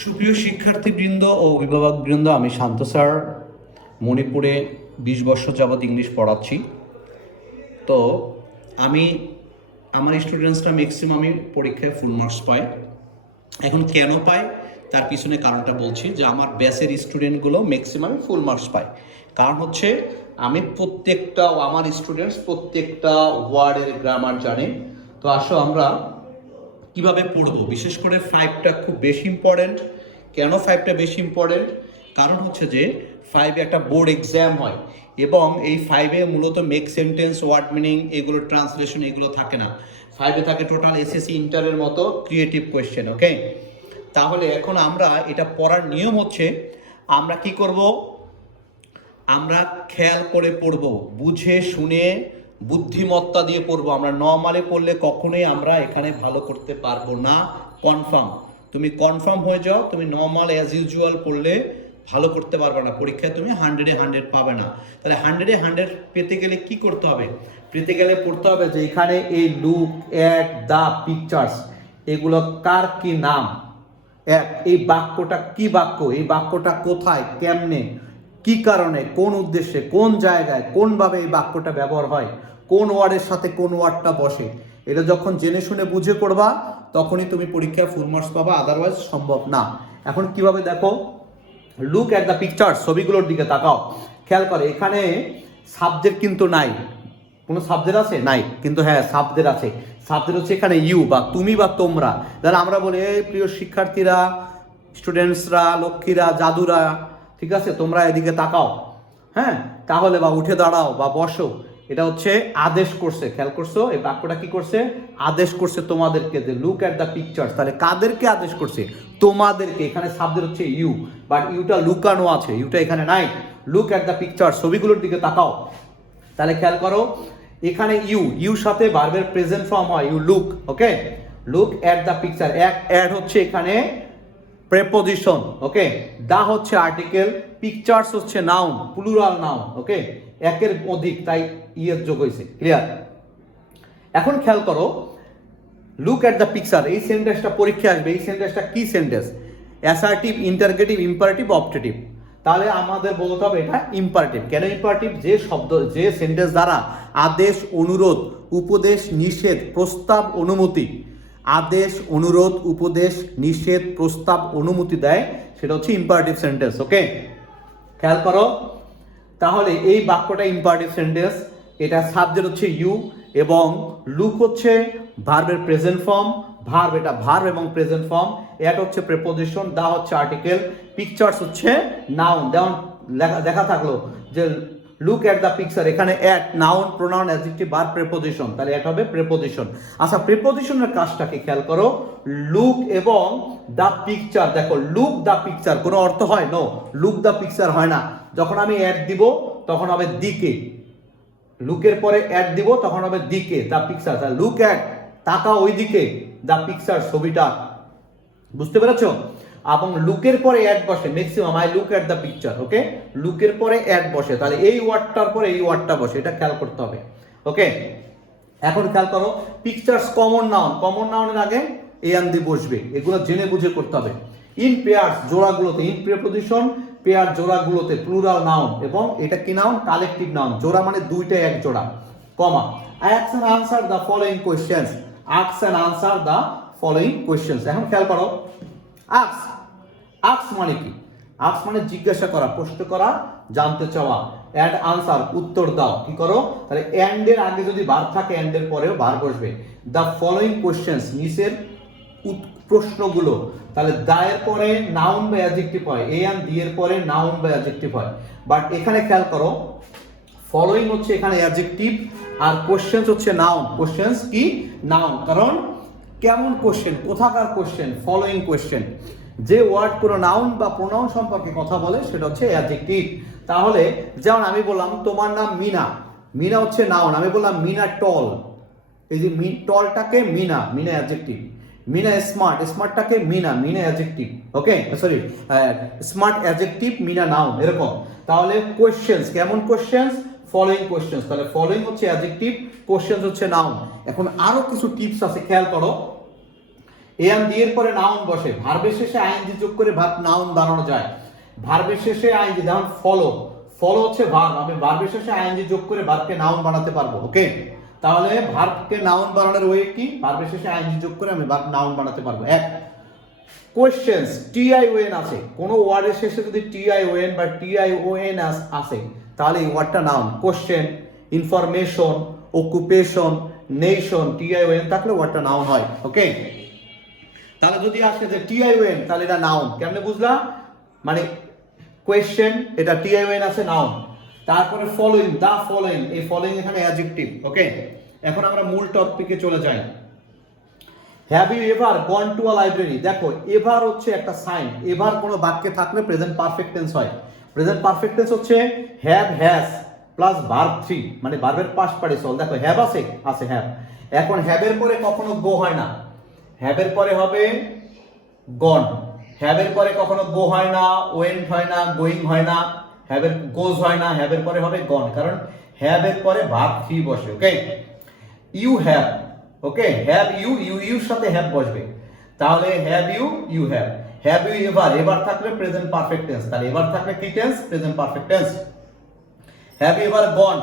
সুপ্রিয় শিক্ষার্থীবৃন্দ ও অভিভাবকবৃন্দ, আমি শান্ত স্যার মণিপুরে 20 বছর যাবৎ ইংলিশ পড়াচ্ছি। তো আমার স্টুডেন্টসরা ম্যাক্সিমামই পরীক্ষায় ফুল মার্কস পায়। এখন কেন পায় তার পিছনে কারণটা বলছি, যে আমার ব্যাচের স্টুডেন্টগুলো ম্যাক্সিমামই ফুল মার্কস পায়। কারণ হচ্ছে আমার স্টুডেন্টস প্রত্যেকটা ওয়ার্ডের গ্রামার জানে। তো আসো আমরা কিভাবে পড়বো, বিশেষ করে 5টা খুব বেশি ইম্পর্টেন্ট। কেন 5টা বেশি ইম্পর্টেন্ট? কারণ হচ্ছে যে 5-এ একটা বোর্ড এক্সাম হয় এবং এই 5-এ মূলত মেক সেন্টেন্স, ওয়ার্ড মিনিং, এগুলো ট্রান্সলেশন এগুলো থাকে না। 5-এ থাকে টোটাল এসএসসি ইন্টারের মতো ক্রিয়েটিভ কোয়েশ্চেন। ওকে, তাহলে এখন আমরা এটা পড়ার নিয়ম হচ্ছে, আমরা কি করব, আমরা খেয়াল করে পড়বো, বুঝে শুনে বুদ্ধিমত্তা দিয়ে পড়বো। আমরা নর্মালি পড়লে কখনোই আমরা এখানে ভালো করতে পারবো না। কনফার্ম, তুমি কনফার্ম হয়ে যাও, তুমি নর্মাল অ্যাজ ইউজুয়াল পড়লে ভালো করতে পারবে না, পরীক্ষায় তুমি 100-এ 100 পাবে না। তাহলে 100-এ 100 পেতে গেলে কি করতে হবে? পেতে গেলে পড়তে হবে যে এখানে এই লুক অ্যাট দ্য পিকচার্স, এগুলো কার কি নাম, এই বাক্যটা কি বাক্য, এই বাক্যটা কোথায়, কেমনে, কি কারণে, কোন উদ্দেশ্যে, কোন জায়গায়, কোনভাবে এই বাক্যটা ব্যবহার হয়, কোন ওয়ার্ডের সাথে কোন ওয়ার্ডটা বসে, এটা যখন জেনে শুনে বুঝে করবা তখনই তুমি পরীক্ষায় ফুল মার্কস পাবা, আদারওয়াইজ সম্ভব না। এখন কিভাবে দেখো, লুক অ্যাট দ্য পিকচার, ছবিগুলোর দিকে তাকাও, খেয়াল করে এখানে সাবজেক্ট কিন্তু নাই। কোনো সাবজেক্ট আছে? নাই। কিন্তু হ্যাঁ, সাবজেক্ট আছে। সাবজেক্ট হচ্ছে এখানে ইউ বা তুমি বা তোমরা। যারা আমরা বলি এই প্রিয় শিক্ষার্থীরা, স্টুডেন্টসরা, লক্ষ্মীরা, জাদুরা, ঠিক আছে, তোমরা এদিকে তাকাও, হ্যাঁ, তাহলে বা উঠে দাঁড়াও বা বসো, এটা হচ্ছে আদেশ করছে। খেয়াল করছো, এই বাক্যটা কি করছে? আদেশ করছে তোমাদেরকে, যে লুক অ্যাট দ্য পিকচার্স। তাহলে কাদেরকে আদেশ করছে? তোমাদেরকে। এখানে সাবজেক্ট হচ্ছে ইউ, বাট ইউটা লুকানো আছে, ইউটা এখানে নাই। লুক অ্যাট দ্য পিকচার্স, ছবিগুলোর দিকে তাকাও। তাহলে খেয়াল করো, এখানে ইউ সাথে ভার্বের প্রেজেন্ট ফর্ম হয় you look. Okay, look at the picture, at হচ্ছে এখানে প্রেপোজিশন। ওকে, দা হচ্ছে আর্টিকেল, পিকচার্স হচ্ছে নাউন, প্লুরাল নাউন। ওকে, একের অধিক, তাই ইয়ের যোগ হয়েছে। ক্লিয়ার? এখন খেয়াল করো, লুক অ্যাট দ্য পিকচার, এই সেন্টেন্সটা পরীক্ষা আসবে। এই সেন্টেন্সটা কি sentence? Assertive, interrogative, imperative, objective. তাহলে আমাদের বলতে হবে এটা ইম্পারেটিভ। কেন ইম্পারেটিভ? যে সেন্টেন্স দ্বারা আদেশ, অনুরোধ, উপদেশ, নিষেধ, প্রস্তাব, অনুমতি, আদেশ, অনুরোধ, উপদেশ, নিষেধ, প্রস্তাব, অনুমতি দেয়, সেটা হচ্ছে ইম্পারেটিভ সেন্টেন্স। ওকে, খেয়াল করো, তাহলে এই বাক্যটা ইম্পারেটিভ সেন্টেন্স। এটা সাবজেক্ট হচ্ছে ইউ এবং লুক হচ্ছে ভার্বের প্রেজেন্ট ফর্ম, এটা ভার্ব এবং প্রেজেন্ট ফর্ম, অ্যাট হচ্ছে প্রেপোজিশন, দা হচ্ছে আর্টিকেল, পিকচার্স হচ্ছে নাউন। দেখা থাকলো যে লুক অ্যাট দ্য পিকচার, এখানে at noun, pronoun, adjective, verb, preposition. তাহলে অ্যাট হবে প্রেপোজিশন। আচ্ছা, প্রেপোজিশনের কাজটাকে খেয়াল করো, লুক এবং দ্য পিকচার। দেখো, লুক দ্য পিকচার কোনো অর্থ হয়? নো, লুক দ্য পিকচার হয় না। যখন আমি অ্যাট দিব তখন হবে দিকে, লুকের পরে অ্যাট দিব তখন হবে দিকে, দ্য পিকচার। লুক অ্যাট, তাকা ওই দিকে, দ্য পিকচার, ছবিটা। বুঝতে পেরেছো? এবং লুকের পরে অ্যাড বসে maximum, I look at the picture. Okay, লুকের পরে অ্যাড বসে, তাহলে এই ওয়ার্ডটার পরে এই ওয়ার্ডটা বসে, এটা খেয়াল করতে হবে। ওকে, এখন খেয়াল করো, পিকচার্স কমন নাউন, কমন নাউনের আগে এন দি বসবে, এগুলো জেনে বুঝে করতে হবে। ইন পেয়ার্স, জোড়াগুলোতে, ইন প্রিপোজিশন, পেয়ার জোড়াগুলোতে, প্লুরাল নাউন, এবং এটা কি নাউন? Collective noun. জোড়া মানে দুইটা এক জোড়া, comma. Ask and answer the following questions, ask and answer the following questions. এখন খেয়াল করো, আস্ক মানে কি? আস্ক মানে জিজ্ঞাসা করা, প্রশ্ন করা, জানতে চাওয়া। অ্যান্ড আনসার, উত্তর দাও। কি করো? তাহলে এন্ড এর আগে যদি ভার্ব থাকে এন্ড এর পরেও ভার্ব বসবে। দ্য ফলোইং কোশ্চেনস, নিচের প্রশ্নগুলো। তাহলে দা এর পরে নাউন বা অ্যাডজেক্টিভ হয়, এ এন্ড দি এর পরে নাউন বা অ্যাডজেক্টিভ হয়। বাট এখানে খেয়াল করো, ফলোইং হচ্ছে এখানে অ্যাডজেক্টিভ আর কোশ্চেনস হচ্ছে নাউন। কোশ্চেনস কি? নাউন। কারণ কেমন কোশ্চেন, কোথাকার কোশ্চেন? Following question. যে ওয়ার্ড কোনো নাউন বা প্রোনাউন সম্পর্কে কথা বলে সেটা হচ্ছে অ্যাডজেক্টিভ। তাহলে যেমন আমি বললাম তোমার নাম মিনা, মিনা হচ্ছে নাউন। আমি বললাম মিনা টল, এই যে টলটাকে মিনা, মিনা অ্যাডজেক্টিভ। মিনা স্মার্ট, স্মার্টটাকে Meena, Meena adjective. Okay, sorry, smart adjective, Meena noun, এরকম। তাহলে কোশ্চেনস, কেমন কোশ্চেনস? Following questions. তাহলে ফলোইং হচ্ছে অ্যাডজেক্টিভ, কোশ্চেনস হচ্ছে নাউন। এখন আরো কিছু টিপস আছে, খেয়াল করো। এম ডি এর পরে নাউন বসে, ভার্বের শেষে আইএনজি যোগ করে ভার্ব নাউন বানানো যায়। ভার্বের শেষে আইএনজি, যেমন ফলো, ফলো হচ্ছে ভার্ব, আমি ভার্বের শেষে আইএনজি যোগ করে ভার্বকে নাউন বানাতে পারবো। ওকে, তাহলে ভার্বকে নাউন বানানোর ওয়ে কি? ভার্বের শেষে আইএনজি যোগ করে আমি ভার্ব নাউন বানাতে পারবো। এক, কোয়েশ্চেনস, টিআইওএন আছে, কোনো ওয়ার্ডের শেষে যদি টিআইওএন বা টিআইওএন আসে তাহলে এই ওয়ার্ডটা noun. Question, information, occupation, nation, TION থাকলে ওয়ার্ডটা নাউন হয়। ওকে, তাহলে যদি আসে যে টিআইওএন তাহলে এটা নাউন। কেমনে বুঝলা? মানে কোয়েশ্চেন, এটা টিআইওএন আছে, নাউন। তারপরে ফলোইং, দা ফলোইং, এই ফলোইং এখানে অ্যাডজেক্টিভ। ওকে, এখন আমরা মূল টপিকে চলে যাই। Have you ever gone to a library? দেখো, এভার হচ্ছে একটা সাইন, এভার কোনো বাক্যে থাকলে প্রেজেন্ট পারফেক্ট টেন্স হয়। প্রেজেন্ট পারফেক্ট টেন্স হচ্ছে হ্যাভ, হ্যাজ প্লাস ভার্ব 3, মানে ভার্বের পাস্ট পার্টিসিপল। দেখো হ্যাভ আছে, আছে হ্যাভ। এখন হ্যাভের পরে কখনো গো হয় না, হ্যাভের পরে হবে গন। হ্যাভের পরে কখনো গো হয় না, ওয়েন্ট হয় না, গোয়িং হয় না, হ্যাভের গোজ হয় না, হ্যাভের পরে হবে গন, কারণ হ্যাভের পরে ভার্ব 3 বসে। Okay, you have, okay, have you, your সাথে হ্যাভ বসবে, তাহলে have you, you have. Have you ever, ever থাকলে প্রেজেন্ট পারফেক্ট টেন্স, তাহলে এবার থাকলে কি টেন্স? Present perfect tense. Have you ever gone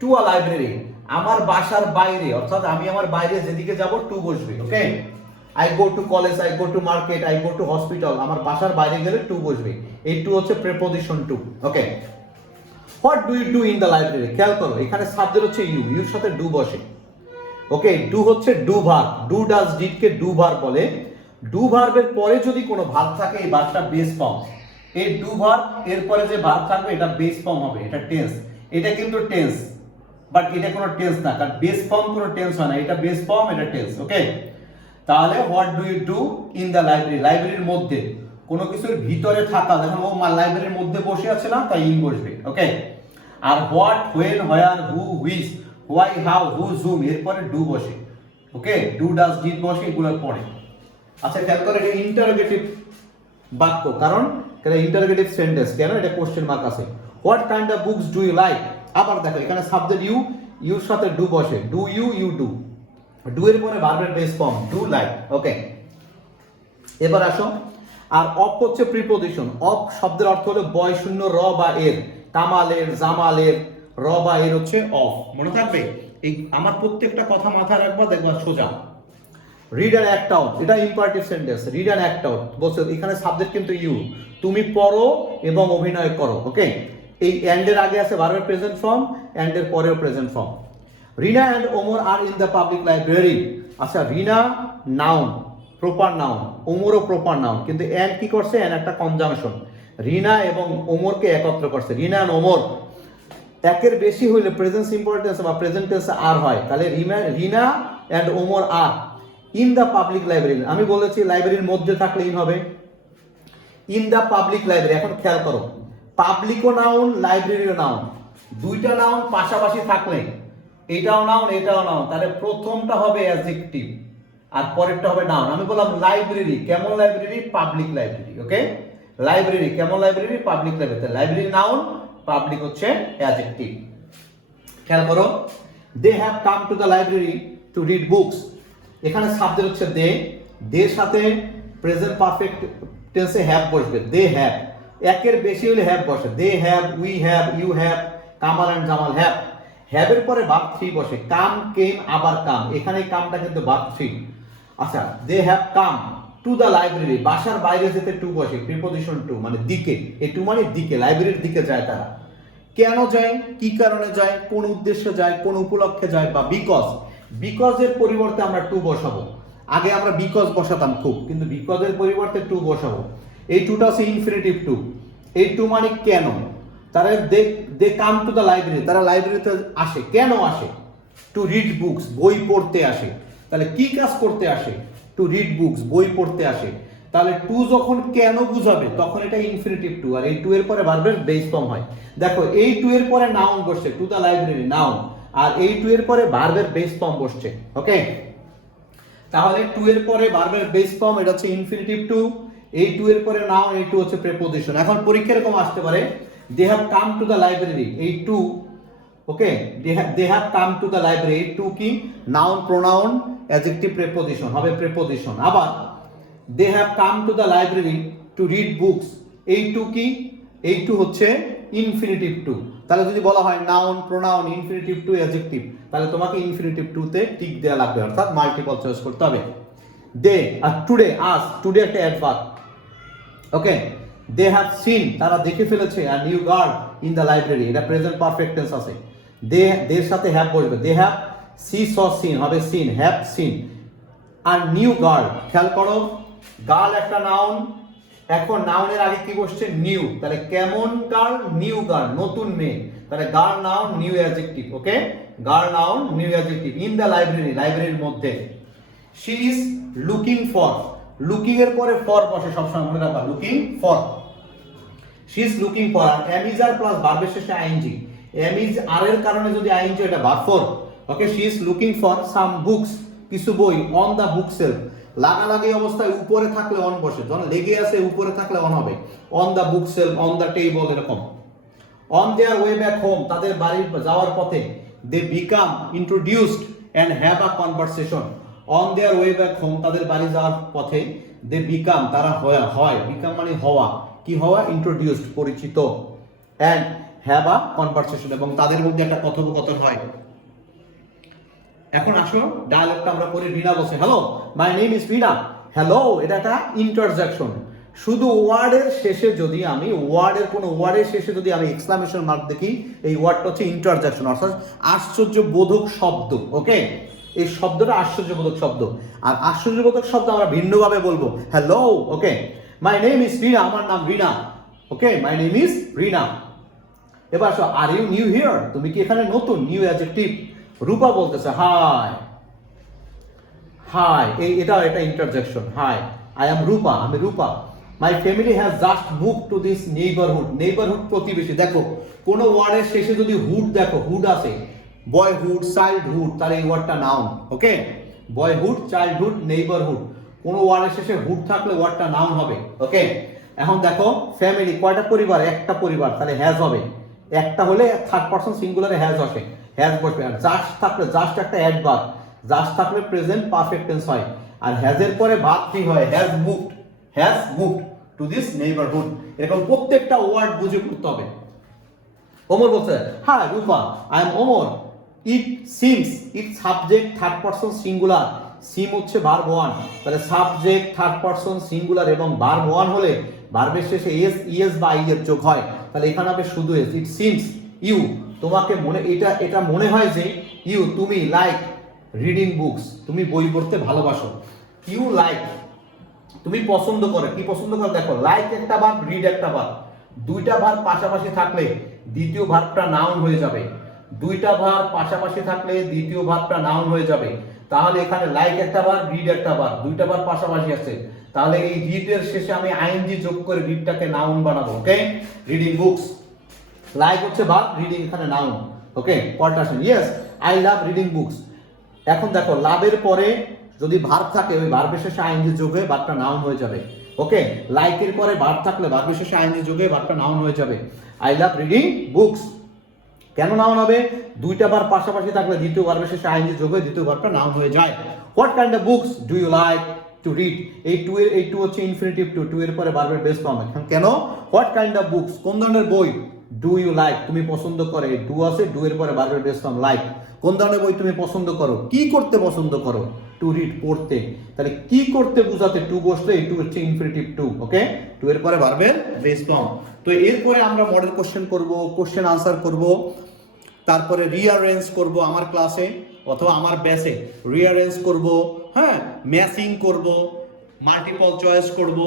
to a library? আমার বাসার বাইরে, অর্থাৎ আমি আমার বাইরে যেদিকে যাব টু বসবে। Okay, I go to college, I go to market, I go to hospital, আমার বাসার বাইরে গেলে টু বসবে। এই টু হচ্ছে preposition to. Okay, what do you do in the library? খেয়াল করো, এখানে সাবজেক্ট হচ্ছে ইউ, ইউর সাথে ডু বসে। ওকে, ডু হচ্ছে do verb, do does did K do verb বলে। ডু ভার্বের পরে যদি কোনো ভার্ব থাকে এই ভার্বটা বেস ফর্ম। এই ডু ভার্ব এর পরে যে ভার্ব থাকবে এটা বেস ফর্ম হবে, এটা টেন্স। এটা কিন্তু টেন্স, বাট এটা কোনো টেন্স না, কারণ বেস ফর্ম কোনো টেন্স হয় না, এটা বেস ফর্ম, এটা টেন্স। ওকে, তাহলে what do you do in the library? লাইব্রেরির মধ্যে, কোনো কিছুর ভিতরে থাকা, যখন ও লাইব্রেরির মধ্যে বসে আছে না, তাই ইন বসবে। ওকে, আর what, when, where, who, which, why, how, whose, whom, এরপরে ডু বসে। ওকে, ডু ডাজ ডিড বসে এগুলোর পরে। আচ্ছা, খেয়াল করে, এটা ইন্টারোগেটিভ বাক্য, কারণ এটা ইন্টারোগেটিভ সেন্টেন্স। কেন? এটা কোশ্চেন মার্ক আছে। What kind of books do you like? আবার দেখো, এখানে সাবজেক্ট ইউ, ইউর সাথে ডু বসে, do you, you do, do এর পরে ভার্বের base form do like. Okay, এবার আসো, আর অফ হচ্ছে প্রিপোজিশন। অফ শব্দের অর্থ হলো বয় শূন্য র বা এর, কামালের, জামালের, র বা এর হচ্ছে অফ। মনে থাকবে, এই আমার প্রত্যেকটা কথা মাথায় রাখবা, দেখবা সোজা। রিড অ্যান্ড অ্যাক্ট আউট, এটা imperative sentence. Read and act out বলছে, এখানে সাবজেক্ট কিন্তু ইউ, তুমি পড়ো এবং অভিনয় করো। ওকে, এই এন্ড এর আগে আছে ভার্বের প্রেজেন্ট ফর্ম, এন্ড এর পরেও present form. Rina and Omar are in the public library. আচ্ছা, রিনা নাউন, প্রপার নাউন, ওমরও প্রপার নাউন, কিন্তু এন্ড কি করছে? এন্ড একটা কনজাংশন, রিনা এবং ওমরকে একত্র করছে। রিনা এন্ড ওমর, একের বেশি হইলে প্রেজেন্ট সিম্পল টেন্স বা প্রেজেন্ট টেন্স আর হয়, তাহলে Rina and Omar are in the public library. আমি বলেছি লাইব্রেরির মধ্যে থাকলে ইন হবে, ইন দ্য পাবলিক লাইব্রেরি। এখন খেয়াল করো, পাবলিকও নাউন, লাইব্রেরিও নাউন, দুইটা নাউন পাশাপাশি থাকলে, এটাও নাউন, এটাও নাউন, তাহলে প্রথমটা হবে অ্যাডজেক্টিভ আর পরেরটা হবে নাউন। আমি বললাম লাইব্রেরি, কেমন library? Public library. Okay, library কেমন library? Public library. Library noun, public হচ্ছে অ্যাডজেক্টিভ। খেয়াল করো, they have come to the library to read books. এখানে সাবজেক্ট হচ্ছে দে, দে সাথে প্রেজেন্ট পারফেক্ট টেন্সে হ্যাভ বসবে, দে হ্যাভ। একের বেশি হলে হ্যাভ বসে, they have, we have, you have, Kamal and Jamal have. হ্যাভের পরে ভার্ব 3 বসে, কাম, কেম, আবার কাম, এখানে কামটা কিন্তু ভার্ব 3। আচ্ছা, they have come to the library, বাসার বাইরে যেতে টু বসে, প্রিপোজিশন টু, মানে দিকে, এই টু মানে দিকে, লাইব্রেরির দিকে যায় তারা। কেন যায়, কি কারণে যায়, কোন উদ্দেশ্যে যায়, কোন উপলক্ষে যায়, বা বিকজ, বিকজের পরিবর্তে আমরা টু বসাবো। আগে আমরা বিকজ বসাতাম খুব, কিন্তু বিকজের পরিবর্তে টু বসাবো। এই টুটা হচ্ছে ইনফিনিটিভ টু, এই টু মানে কেন। তারা দে কাম টু দ্য লাইব্রেরি, তারা লাইব্রেরিতে আসে, কেন আসে? টু রিড বুকস, বই পড়তে আসে। তাহলে কি কাজ করতে আসে? টু রিড বুকস, বই পড়তে আসে। তাহলে টু যখন কেন বুঝাবে তখন এটা ইনফিনিটিভ টু, আর এই টু এর পরে ভার্বের বেস ফর্ম হয়। দেখো, এই টু এর পরে নাউন বসছে, টু দ্য লাইব্রেরি নাউন, আর এই টু এর পরে ভার্বের বেস ফর্ম বসছে। ওকে, তাহলে টু এর পরে ভার্বের বেস ফর্ম, এটা হচ্ছে ইনফিনিটিভ টু, এই টু এর পরে নাউন, এই টু হচ্ছে প্রিপোজিশন। এখন পরীক্ষা এরকম আসতে পারে, they have come to the library, এই to, okay, they have come to the library, to কি? নাউন, প্রোনাউন, অ্যাডজেক্টিভ, প্রিপোজিশন হবে প্রিপোজিশন। আবার they have come to the library to read books. এই টু কি? এই টু হচ্ছে infinitive two. তাহলে যদি বলা হয় noun, pronoun, infinitive to, adjective, তাহলে তোমাকে ইনফিনিটিভ টু তে টিক দেওয়া লাগবে, অর্থাৎ মাল্টিপল চয়েস করতে হবে। দে আর টুডে, আজ, টুডে একটা adverb. Okay, they have seen, তারা দেখে ফেলেছে, আর new girl in the library, এটা প্রেজেন্ট পারফেক্ট টেন্স আছে। দে, দের সাথে হ্যাভ বসবে, they have see saw seen হবে সিন, হ্যাভ সিন। আর নিউ গার্ল, খেয়াল করো, গার্ল একটা নাউন, এখন নাউনের আগে কি বসছে? নিউ। তাহলে কেমন গার্ল? নিউ গার্ল, নতুন মেয়ে। তাহলে girl noun, new adjective. Okay, girl noun, new adjective. In the library, লাইব্রেরির মধ্যে। She is looking for, looking এর পরে ফর বসে সবসময়, মনে রাখবা, looking for. She is looking for, আর এম ইজ আর প্লাস ভার্বের শেষে আইএনজি। এম ইজ আর এর কারণে যদি আইএনজি, এটা verb for. Okay, she is looking for some books, কিছু বই, অন দ্য বুক সেলফ। লাগালাগি অবস্থায় উপরে থাকলে অন বসে, যখন লেগে আছে উপরে থাকলে অন হবে। On the book shelf, on the table, এরকম। On their way back home, তাদের বাড়ি যাওয়ার পথে। They become introduced and have a conversation. On their way back home, তাদের বাড়ি যাওয়ার পথে। দে বিকাম, তারা হয়, বিকাম মানে হওয়া, কি হওয়া? ইন্ট্রোডিউসড, পরিচিত। অ্যান্ড হ্যাভ আ কনভারসেশন, এবং তাদের মধ্যে একটা কথোপকথন হয়। এখন আসো ডায়ালগটা আমরা করি। রিনা বলছে, hello my name is Rina. Hello, এটা একটা ইন্টারজেকশন। শুধু ওয়ার্ডের শেষে যদি আমি কোনো ওয়ার্ডের শেষে যদি আমি এক্সক্লামেশন মার্ক দেখি, এই ওয়ার্ডটা হচ্ছে ইন্টারজেকশন, অর্থাৎ আশ্চর্যবোধক শব্দ। ওকে, এই শব্দটা আশ্চর্যবোধক শব্দ। আর আশ্চর্যবোধক শব্দ আমরা ভিন্নভাবে বলবো, hello. Okay, my name is Rina, আমার নাম রিনা। ওকে, মাই নেম ইজ রিনা। এবার আসো, আর ইউ নিউ হিয়ার, তুমি কি এখানে নতুন? New adjective. রূপা বলতেছে, হাই, হাই, এটা interjection. Hi, I am Rupa, আমি রূপা। My family has just move to this neighbourhood. Neighbourhood প্রতিবেশী। দেখো, কোন ওয়ার্ডের শেষে যদি হুড, দেখো হুড আছে, বয়হুড, চাইল্ডহুড, তাহলে এই ওয়ার্ডটা নাউন। ওকে, বয়হুড, চাইল্ডহুড, নেইবারহুড, কোন ওয়ার্ডের শেষে হুড থাকলে ওয়ার্ডটা নাউন হবে। ওকে, এখন দেখো ফ্যামিলি, কয়টা পরিবার? একটা পরিবার, তাহলে হ্যাজ হবে। একটা হলে থার্ড পারসন সিঙ্গুলারে হ্যাজ আসে, হ্যাজ বসবে। আর জাস্ট থাকলে, জাস্ট একটা অ্যাডভার্ব, জাস্ট থাকলে প্রেজেন্ট পারফেক্ট টেন্স হয়। আর হ্যাজের পরে ভার্ব কি হয়? Has moved to this neighbourhood. এরকম প্রত্যেকটা ওয়ার্ড বুঝে পড়তে হবে। ওমর বলছে, হ্যাঁ Rupa, I am Omar. It seems, it subject third person singular. Seem হচ্ছে ভার্ব ওয়ান, তাহলে সাবজেক্ট থার্ড পারসন সিঙ্গুলার এবং ভার্ব ওয়ান হলে ভার্বের শেষে ইএস বা আই এর যোগ হয়, তাহলে এখানে হবে শুধু এস। ইট সিমস ইউ, তোমাকে এটা মনে হয় যে, ইউ, তুমি, লাইক রিডিং বুকস, তুমি বই পড়তে ভালোবাসো। ইউ লাইক, তুমি পছন্দ করো, কি পছন্দ করো? দেখো, লাইক একটা ভার্ব, রিড একটা ভার্ব। দুইটা ভার্ব পাশাপাশি থাকলে দ্বিতীয় ভার্বটা নাউন হয়ে যাবে। দুইটা ভার্ব পাশাপাশি থাকলে দ্বিতীয় ভার্বটা নাউন হয়ে যাবে। তাহলে এখানে লাইক একটা ভার্ব, রিড একটা ভার্ব, দুইটা ভার্ব পাশাপাশি আছে, তাহলে এই রিড এর শেষে আমি আইএনজি যোগ করে রিডটাকে নাউন বানাবো। ওকে, রিডিং বুকস। লাইক হচ্ছে ভার্ব, রিডিং এখানে নাউন। ওকে, পরেরটা আসেন, yes I love reading books. এখন দেখো, লাভের পরে যদি ভার্ব থাকে, ওই ভার্বের শেষে আইএনজি যোগ হয়ে ভার্বটা নাউন হয়ে যাবে। ওকে, লাইকের পরে ভার্ব থাকলে ভার্বের শেষে আইএনজি যোগ হয়ে ভার্বটা নাউন হয়ে যাবে। আই লাভ রিডিং বুকস কেন নাউন হবে? দুইটা ভার্ব পাশাপাশি থাকলে দ্বিতীয় ভার্বের শেষে আইএনজি যোগ হয়ে দ্বিতীয় ভার্বটা নাউন হয়ে যায়। What kind of books do you like to read? এই টু হচ্ছে ইনফিনিটিভ টু, টু এর পরে ভার্বের বেস ফর্ম। কেন? হোয়াট কাইন্ড অফ বুকস, কোন ধরনের বই? ডু ইউ লাইক, তুমি পছন্দ করে, ডু আছে, ডু এর পরে ভার্বের বেস ফর্ম লাইক। কোন ধরনের বই তুমি পছন্দ করো? কি করতে পছন্দ করো? টু রিড, পড়তে। তাহলে কি করতে বুঝাতে টু বসলে এই টু হচ্ছে ইনফিনিটিভ টু। ওকে, টু এর পরে ভার্বের বেস ফর্ম। তো এরপরে আমরা মডেল কোশ্চেন করব, কোশ্চেন আনসার করব, তারপরে রিঅ্যারেঞ্জ করব আমার ক্লাসে অথবা আমার ব্যাচে রিঅ্যারেঞ্জ করব, হ্যাঁ, ম্যাচিং করব, মাল্টিপল চয়েস করব।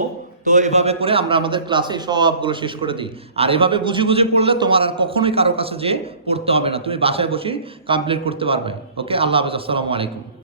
তো এভাবে করে আমরা আমাদের ক্লাসে সবগুলো শেষ করে দিই। আর এভাবে বুঝে বুঝে পড়লে তোমার আর কখনোই কারো কাছে যে পড়তে হবে না, তুমি বাসায় বসেই কমপ্লিট করতে পারবে। ওকে, আল্লাহ হাফেজ, আসসালামু আলাইকুম।